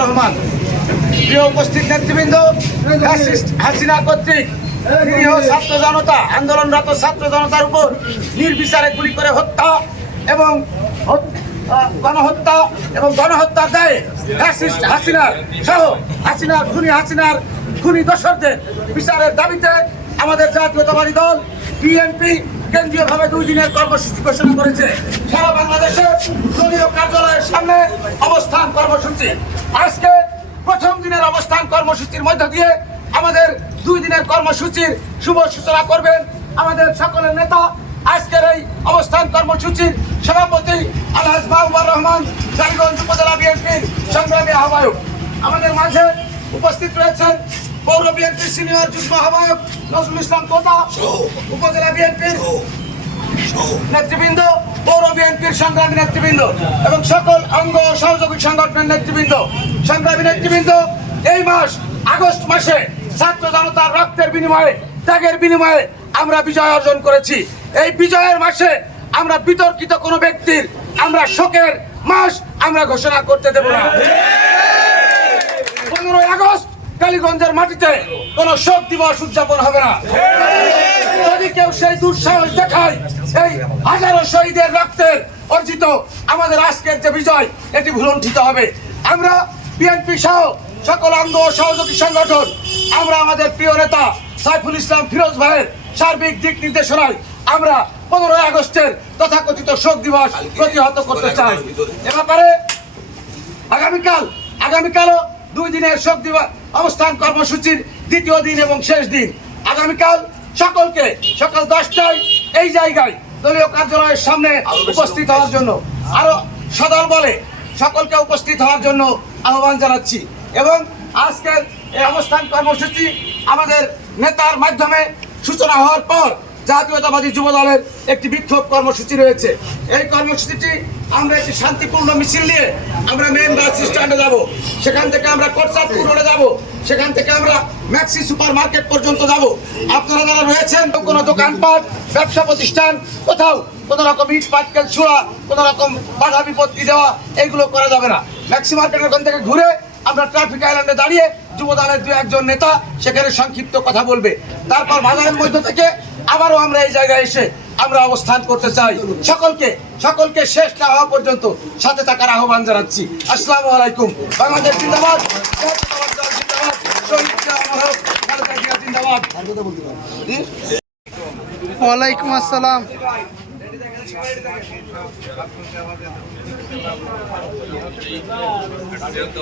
রহমান, প্রিয় নেতৃবৃন্দ হাসিনা কর্তৃক ছাত্র জনতা, আন্দোলনরত ছাত্র জনতার নির্বিচারে গুলি করে হত্যা এবং গণহত্যা এবং গণহত্যার দায়ে ফ্যাসিস্ট হাসিনার সহ হাসিনার খুনি হাসিনার খুনি দোসরদের বিচারের দাবিতে আমাদের জাতীয়তাবাদী দল বিএনপি কেন্দ্রীয়ভাবে দুই দিনের কর্মসূচি ঘোষণা করেছে। সারা বাংলাদেশে দলীয় কার্যালয়ের সামনে অবস্থান কর্মসূচি। আজকে প্রথম দিনের অবস্থান কর্মসূচির মধ্য দিয়ে আমাদের দুই দিনের কর্মসূচির শুভ সূচনা করবেন আমাদের সকলের নেতা। আজকের এই অবস্থান কর্মসূচির সভাপতি আলহাজ মাহবুবার রহমান, জারিগঞ্জ উপজেলা বিএনপির সংগ্রামী আহ্বায়ক। আমাদের মাঝে উপস্থিত রয়েছেন পৌর বিএনপির সিনিয়র যুগ্ম আহ্বায়ক নজরুল ইসলাম তোতা উপজেলা বিএনপির নেতৃবৃন্দ পৌর বিএনপির সংগ্রামী নেতৃবৃন্দ এবং সকল অঙ্গ সহযোগী সংগঠনের নেতৃবৃন্দ। সংগ্রামী নেতৃবৃন্দ এই মাস আগস্ট মাসে ছাত্র জনতার রক্তের বিনিময়ে ত্যাগের বিনিময়ে আমরা বিজয় অর্জন করেছি। এই বিজয়ের মাসে আমরা বিতর্কিত কোনো ব্যক্তির আমরা শোকের মাস আমরা ঘোষণা করতে দেব না। কালীগঞ্জের মাটিতে কোন শোক দিবস উদযাপন হবে না। যদি কেউ সেই দুঃসাহস দেখায়, সেই হাজারো শহীদের রক্তের অর্জিত আমাদের আজকের যে বিজয়, এটি ভুলণ্ঠিত হবে। আমরা বিএনপি সহ সকল অঙ্গ সহযোগী সংগঠন, আমরা আমাদের প্রিয় নেতা সাইফুল ইসলাম ফিরোজ ভাইয়ের সার্বিক দিক নির্দেশনায় আমরা পনেরোই আগস্টের তথাকথিত শোক দিবস প্রতিহত করতে চাই। এ ব্যাপারে আগামীকাল, আগামীকালও দুই দিনের শোক দিবস অবস্থান কর্মসূচির দ্বিতীয় দিন এবং শেষ দিন। আগামীকাল সকলকে সকাল দশটায় এই জায়গায় দলীয় কার্যালয়ের সামনে উপস্থিত হওয়ার জন্য আরও সদর বলে সকলকে উপস্থিত হওয়ার জন্য আহ্বান জানাচ্ছি। এবং আজকের এই অবস্থান কর্মসূচি আমাদের নেতার মাধ্যমে সূচনা হওয়ার পর জাতীয়তাবাদী যুব দলের একটি বিক্ষোভ কর্মসূচি রয়েছে। এই কর্মসূচিটি আমরা একটি শান্তিপূর্ণ মিছিল নিয়ে আমরা মেন বাস স্ট্যান্ডে যাব। সেখান থেকে আমরা কোটসাদপুর রোডে যাব। সেখান থেকে আমরা ম্যাক্সি সুপার মার্কেট পর্যন্ত যাব। আপনারা যারা রয়েছেন, কোনো দোকানপাট, ব্যবসা প্রতিষ্ঠান, কোথাও কোনো রকম ইট, পাটকেল ছোড়া কোনো রকম বাধা বিপত্তি দেওয়া এইগুলো করা যাবে না। ম্যাক্সি মার্কেটের ওখান থেকে ঘুরে আমরা ট্রাফিক আইল্যান্ডে দাঁড়িয়ে যুব দলের দু একজন নেতা সেখানে সংক্ষিপ্ত কথা বলবে। তারপর বাজারের মধ্য থেকে আবারও আমরা এই জায়গায় এসে আমরা অবস্থান করতে চাই। সকলকে সকলকে শেষ না হওয়া পর্যন্ত সাথে থাকার আহ্বান জানাচ্ছি। আসসালামু আলাইকুম। বাংলাদেশ জিন্দাবাদ? ওয়ালাইকুম আসসালাম। অত্যন্ত